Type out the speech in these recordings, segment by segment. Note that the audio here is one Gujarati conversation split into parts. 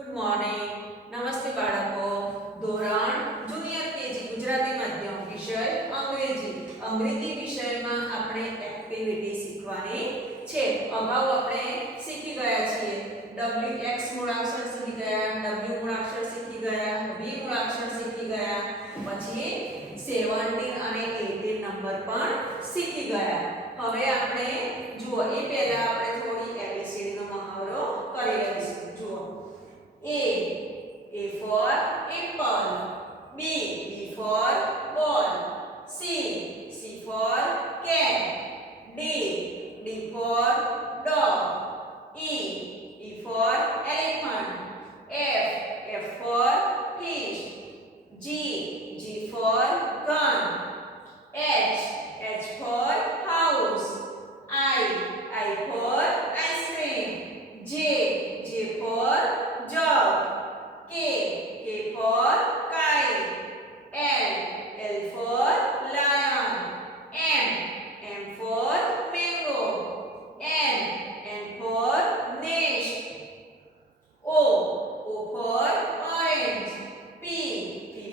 Good morning. નમસ્તે બાળકો. ધોરણ જુનિયર કેજી ગુજરાતી માધ્યમ વિષય અંગ્રેજી વિષયમાં આપણે એક્ટિવિટી શીખવાની છે. અગાઉ આપણે શીખી ગયા છીએ WX મૂળાક્ષર શીખી ગયા, W મૂળાક્ષર શીખી ગયા, V મૂળાક્ષર શીખી ગયા, પછી 17 અને 18 નંબર પણ શીખી ગયા. હવે આપણે જુઓ એ પહેલા આપણે થોડી ABCD નો મહાવરો કરી લઈશું. જુઓ A for apple, B for ball, C for cat, D for dog, E for elephant, F for fish, G for gun, H for house, I for ice cream, J for jug, K for kite, L for lion, M for mango, N for nest, O for orange, P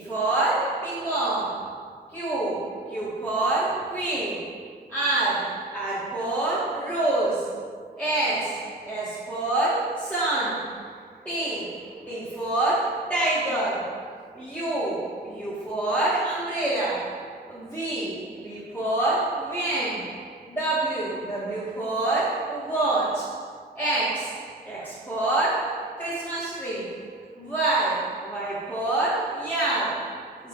for peacock, Q for queen, R for rose, S for sun, T for tiger, U for umbrella, V for van, W for watch, X for Christmas tree, Y for yard,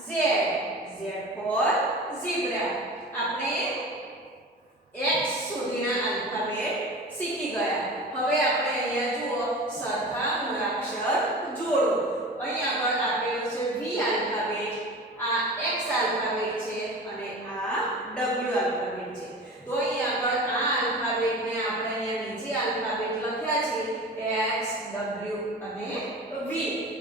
Z for zebra. આપણે X સુધીના આલ્ફાબેટ શીખી ગયા. હવે આપણે અહીંયા જુઓ સરખા મૂળાક્ષર જોડો. અહીં આગળ આપેલું છે V આલ્ફાબેટ, આ X આલ્ફાબેટ છે અને આ W આલ્ફાબેટ છે. તો અહીં આગળ આ આલ્ફાબેટને આપણે અહીંયા નીચે આલ્ફાબેટ લખ્યા છે X, W અને V.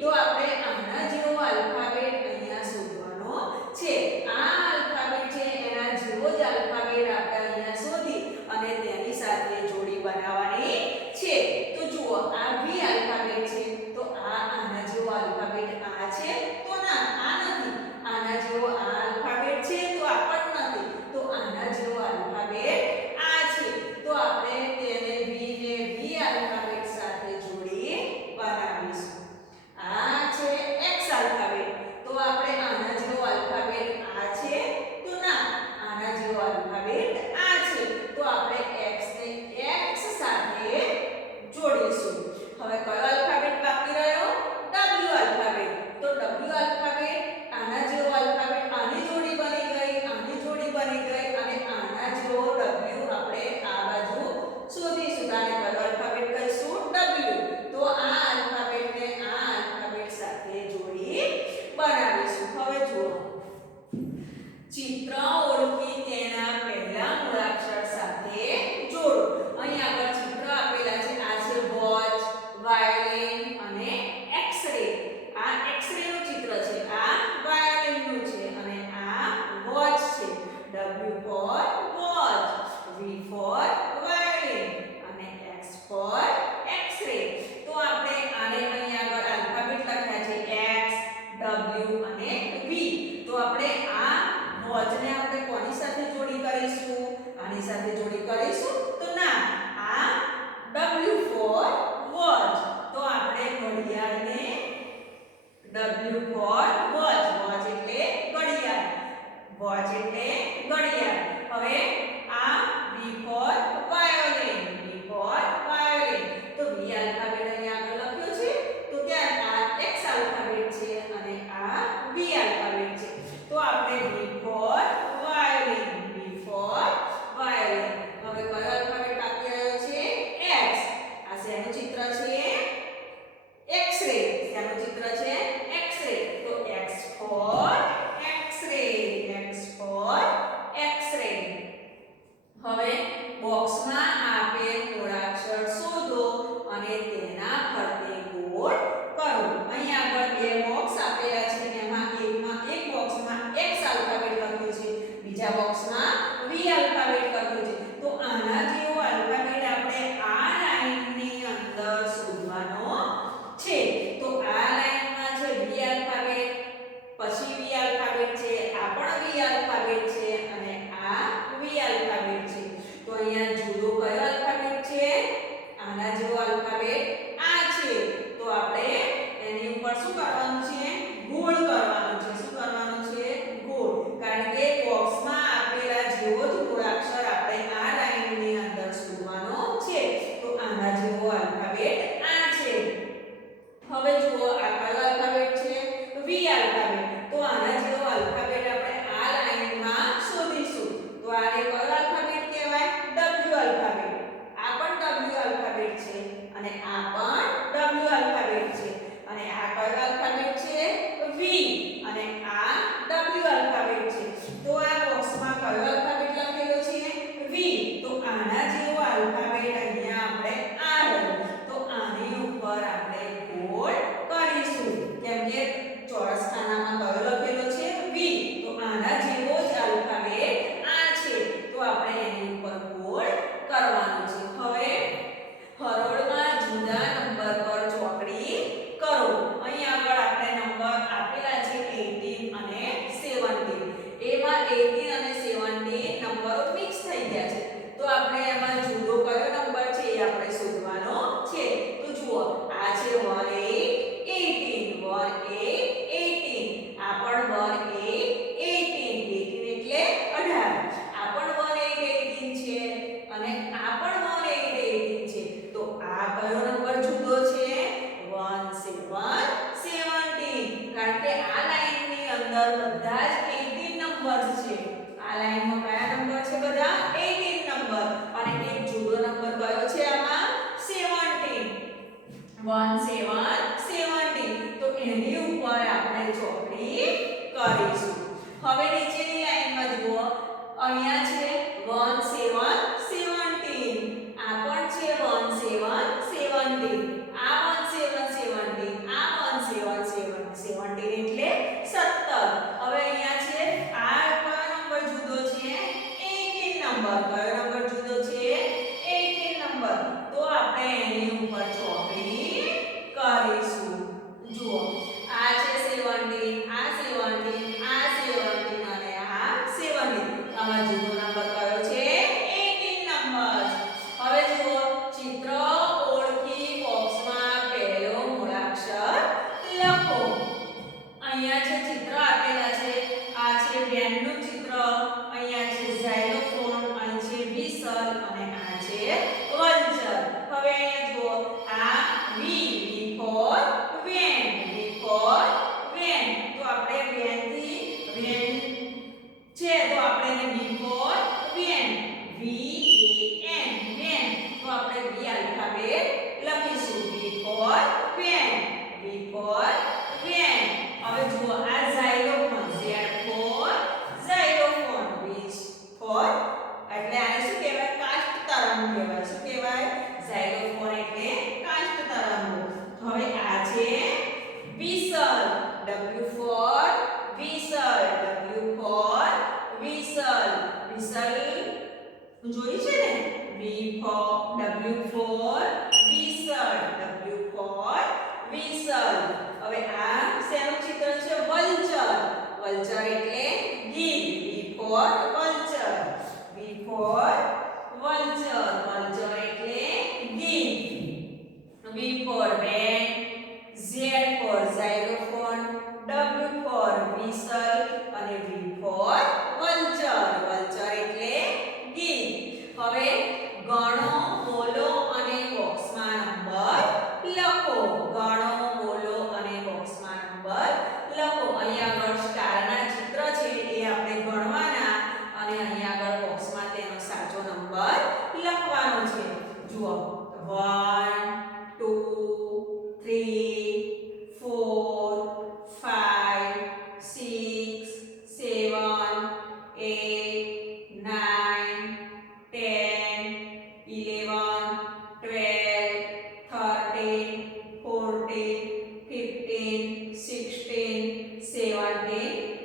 તો આપણે આના જેવો આલ્ફાબેટ અહીંયા શોધવાનો છે. આ આલ્ફાબેટ છે એના જેવો જ આલ્ફાબેટ આપણે અહીંયા શોધી અને તેની સાથે જોડી બનાવવાની છે. તો જુઓ આ V આલ્ફાબેટ છે, તો આના જેવો આલ્ફાબેટ આ છે, તો ના આ નથી. આના જેવો આ આલ્ફાબેટ છે, તો આ પણ નથી. તો આના જેવો આલ્ફાબેટ આ છે. તો આપણે તેને V ને V આલ્ફાબેટ સાથે જોડી બનાવીશું. આ છે X આલ્ફાબેટ, તો આપણે આના જેવો આલ્ફાબેટ આ છે, તો ના આના જેવો આલ્ફાબેટ આ છે. તો આપણે X ને X સાથે જોડીશું. હવે કયો આલ્ફાબેટ બાકી રહ્યો? W alphabet. તો W આલ્ફાબેટ આના જેવો આલ્ફાબેટ આની જોડી બની ગઈ, આની જોડી બની ગઈ અને આના જેવો W આપણે આ બાજુ શોધીશું. આને કયો આલ્ફાબેટ કહીશું? W. તો આ આલ્ફાબેટને આ આલ્ફાબેટ સાથે જોડી બનાવીશું. હવે જુઓ ચિત્ર ઓળખી તેના પહેલા મૂળાક્ષર સાથે જોડો. અહીં આગળ ચિત્ર આપેલા છે. આ છે વોચ, વાયોલિન અને એક્સ-રે. આ એક્સ-રે નું ચિત્ર છે, આ વાયોલિન નું છે અને આ વોચ છે. W for watch, V for violin અને X for X-ray. તો આપણે આને અહીં આગળ આલ્ફાબેટ લખ્યા છે X, W અને V. તો આપણે આ વોચને આપણે કોની સાથે જોડી કરીશું? આની સાથે જોડી કરીશું? તો ના આ W for watch. તો આપણે ઘડિયાળને W for watch, watch એટલે ઘડિયાળ, watch એટલે ઘડિયાળ. હવે આ V for violin, V for violin. તો V આલ્ફાબેટ અહીં આગળ લખ્યો છે, તો ત્યાં આ X આલ્ફાબેટ છે અને આ V આલ્ફાબેટ છે. તો આપણે V for violin, V for violin. હવે કયો આલ્ફાબેટ બાકી રહ્યો છે? X. આ શેનું ચિત્ર છે? X-ray. શેનું ચિત્ર છે? X-ray. તો એની ઉપર આપણે ચોકડી કરીશું. હવે નીચેની લાઈનમાં જુઓ, અહીંયા છે 1 7 17, આ પણ છે 1 7 17, આ 1 7 17, આ 1 7 17 એટલે 17. હવે અહીંયા છે આ કયો નંબર જુદો છે? 18 નંબર. કયો નંબર જુદો છે? 18 નંબર. તો આપણે એની ઉપર ચોકડી કરીશું. જુઓ, આ છે 17, આ 17, આ 17 અને આ 17. આમાં જુદો નંબર કયો છે? 18 નંબર. હવે જુઓ, ચિત્ર ઓળખી બોક્સમાં પહેલો મૂળાક્ષર લખો. અહીંયા છે ચિત્ર આપેલા છે. આ છે બેનનું ચિત્ર, અહીંયા છે ઝાયલોફોન, અહીં છે વિસલ અને આ છે વંચર. હવે અહીંયા જુઓ, આ વી for van, V for van. તો આપણે વેન થી વેન છે તો આપણે એને વી for van, V A N van. તો આપણે વી આલ્ફાબેટ લખીશું. વી for van, V for van. હવે જુઓ, આ xylophone, Z for xylophone, V four એટલે આને શું કહેવાય? કાષ્ઠ તરંગ કહેવાય. શું કહેવાય? ઝાયલોફોન એટલે કાષ્ઠ તરંગો. હવે આ છે whistle, W for whistle, W for whistle. Whistle જોઈ છે ને? W for whistle, W for whistle. હવે આ શેનું ચિત્ર છે? વલ્ચર. વલ્ચર એટલે ગીધ, V for vulture, V for vulture. Vulture એટલે ગીધ. V for van, Z for xylophone, W for whistle અને વી ફોર વલ્ચર. વલ્ચર એટલે ગીધ. હવે ગણો, બોલો અને બોક્સમાં નંબર લખો. ગણો, બોલો અને બોક્સમાં નંબર લખો. અહીંયા આગળ સ્ટારના ચિત્ર છે એ આપણે ગણવાના અને અહીંયા આગળ બોક્સમાં તેનો સાચો નંબર લખવાનો છે. જુઓ, 1 2 3 4 5 6 7 8 9 10 11 12 13 14 15 16 17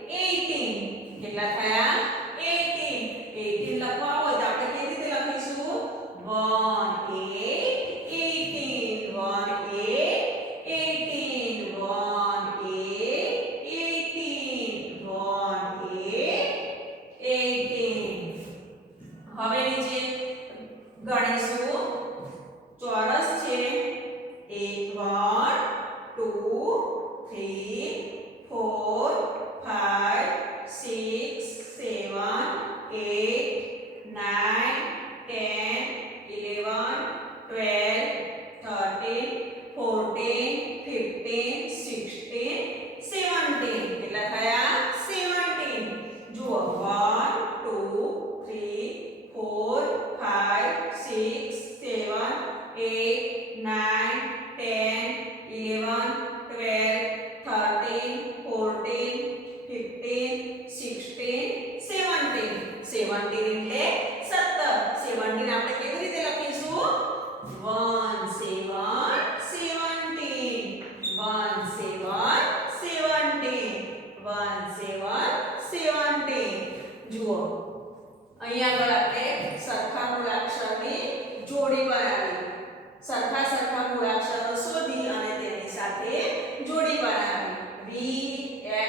18. કેટલા થયા? 18. 18 લખવા હોય તો આપણે કેવી રીતે લખીશું? 1 8 18, 1 8 18, 1 8 18, 1 8 18. હવે નીચે ગણીશું. ચોરસ છે. 1 2 3 4 5 6 7 8 9 10 11 12 13 14 15 16 17. કેટલા થયા? 17. જુઓ, 1 2 3 4 5 6 7 8 9 10 11 12 13 14 15 16 17. 17 એટલે 17. 17 આપણે કેવી રીતે લખીશું? 1 7 17, 1 7 17, 1 7 17. જુઓ, અહીંયા આગળ આપણે સરખા મૂળાક્ષરની જોડી બનાવી. સરખા મૂળાક્ષરો શોધી અને તેની સાથે જોડી બનાવી. V,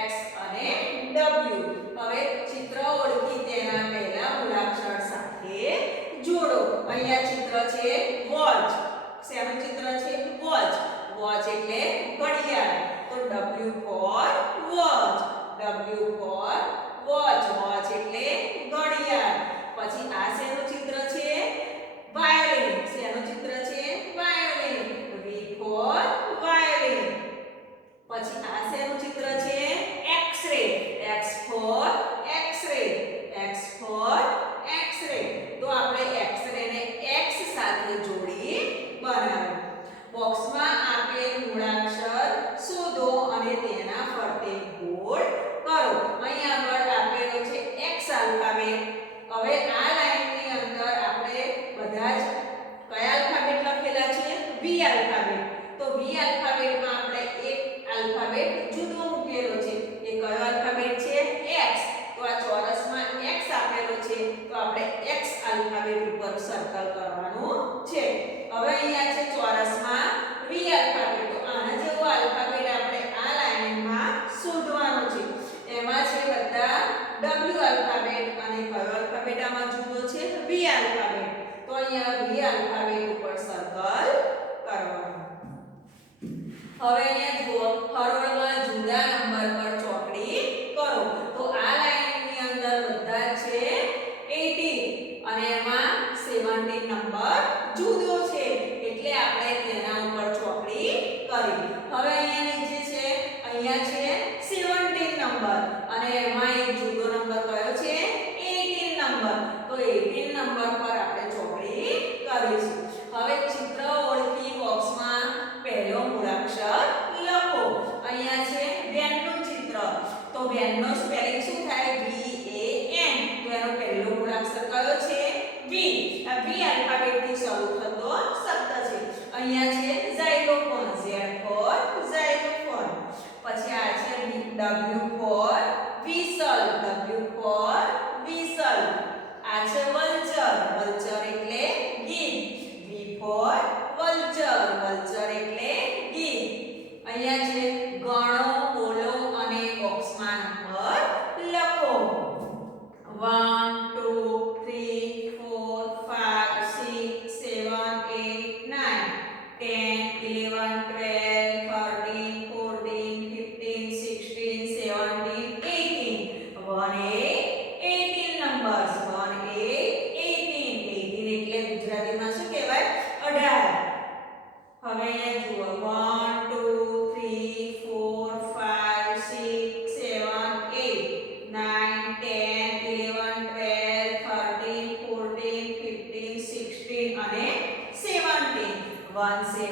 X અને W. હવે ચિત્ર ઓળખી તેના પહેલા મૂળાક્ષર સાથે જોડો. અહીંયા ચિત્ર છે વોચ. શેનું ચિત્ર છે? વોચ. વોચ એટલે ઘડિયાળ. તો W for watch, W for watch. Watch એટલે ઘડિયાળ. પછી આ શેનું ચિત્ર છે? વાયોલિન. શેનું ચિત્ર છે? વાયોલિન. V for violin. પછી આ શેનું ચિત્ર છે? X-ray. X for x-ray, X for x-ray. તો આપણે એક્સ-રે ને X સાથે જોડી બનાવી. બોક્સમાં આપેલ મૂળાક્ષર શોધો અને હવે અહીંયા જુઓ હરોળમાં જુદા નંબર પર ચોકડી કરો. તો આ લાઈનની અંદર બધા છે 80 અને એમાં 17 નંબર જુદો છે એટલે આપણે તેના ઉપર ચોકડી કરી. હવે અહીંયા નીચે છે, અહીંયા છે 17 નંબર અને એમાં એક જુદો નંબર કયો છે 18 નંબર. તો 18 નંબર પર આપણે ચોકડી કરીશું. હવે ચિત્ર ઓળખી બોક્સમાં પહેલો મૂળાક્ષર લખો. અહીંયા છે વેનનું ચિત્ર. તો વેનનો સ્પેલિંગ શું થાય? VAN. તો એનો પહેલો મૂળાક્ષર કયો છે? V. આ V આલ્ફાબેટથી શરૂ થતો શબ્દ છે. અહીંયા છે ઝાયલોફોન. Z for xylophone. પછી આ છે W for whistle. W for whistle. આ છે વલ્ચર. વલ્ચર એટલે ગીધ. V for vulture. vulture એટલે ગીધ. અહીંયા છે ગણો, બોલો અને બોક્સમાં નંબર લખો. 1 2 3 4 5 6 7 8 9 10 11 12 13 14 15 16 17 18. 18 numbers. 18 એટલે ગુજરાતીમાં શું કહેવાય? 18. હવે અહીંયા જુઓ 1 2 3 4 5 6 7 8 9 10 11 12 13 14 15 16 અને 17. 17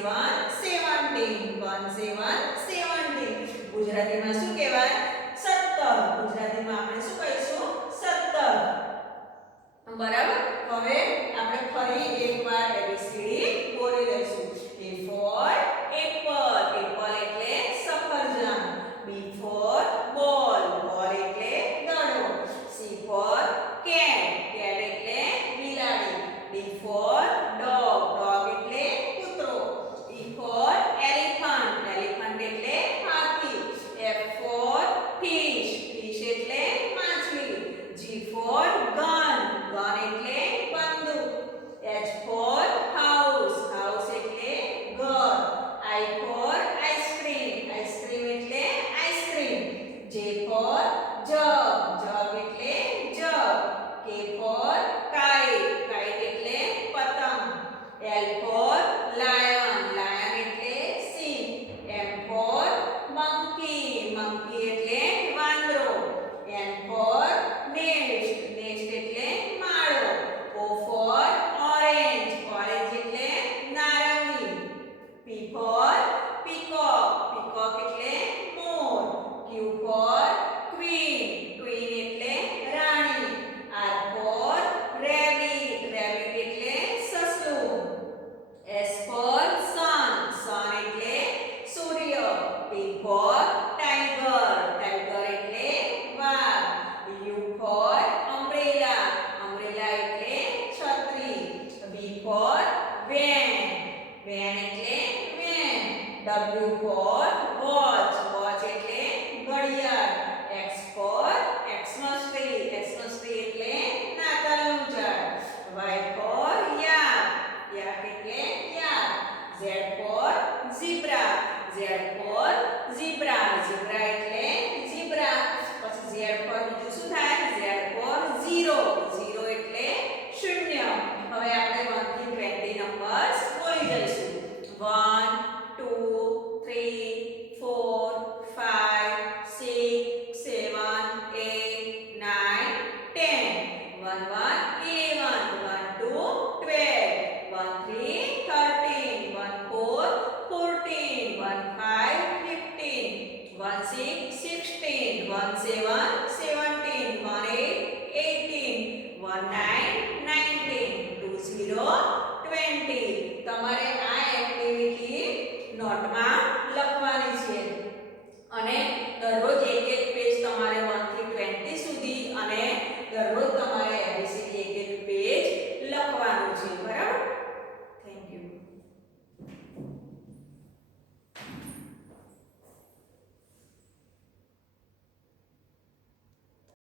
ગુજરાતીમાં શું કહેવાય? 17. ગુજરાતીમાં આપણે શું કહીશું? 17. બરાબર. હવે આપણે ફરી એકવાર ABCD બોલી લઈશું. A for apple. apple એટલે સફરજન. B for ball. ball એટલે દડો. C for cat. cat એટલે બિલાડી. D for dog. dog એટલે કૂતરો. E for elephant. elephant એટલે હાથી. F for fish. fish એટલે માછલી. G for gun. gun એટલે બંદૂક. H for house. house એટલે ઘર. I for ice cream. ice cream એટલે ice cream. J for jug. jug એટલે જગ. K for kite. kite એટલે પતંગ. L for lion. lion એટલે સિંહ. M for monkey. monkey એટલે વાંદરો. N for nest. nest એટલે માળો. O for orange. orange એટલે નારંગી. P for peacock. peacock એટલે મોર. Q for queen. queen એટલે રાણી. R for rabbit. rabbit એટલે સસલું. S for sun. sun એટલે સૂર્ય. T for tiger. tiger એટલે વાઘ. U for umbrella. umbrella એટલે છત્રી. V for van. van એટલે van. W for watch. watch એટલે ઘડિયાળ. X for Xmas tree. Xmas tree એટલે નાતાલનું ઝાડ. Y for yak. yak એટલે yak. Z for zebra. Z for zebra. zebra એટલે zebra. પછી Z for બીજું શું થાય? Z for zero. zero એટલે શૂન્ય. હવે આપણે 1 થી 20 નંબર્સ બોલી જઈશું. 1 2 3 4 5 6 7 8 9 10. 1 1 11. 1 2 12. 1 3 13. 1 4 14. 1 5 15. 1 6 16. 1 7 17. 1 8 18. 1 9 19. 2 0 20. તમારે આ એક્ટિવિટી નોટમાં લખવાની છે અને દરરોજ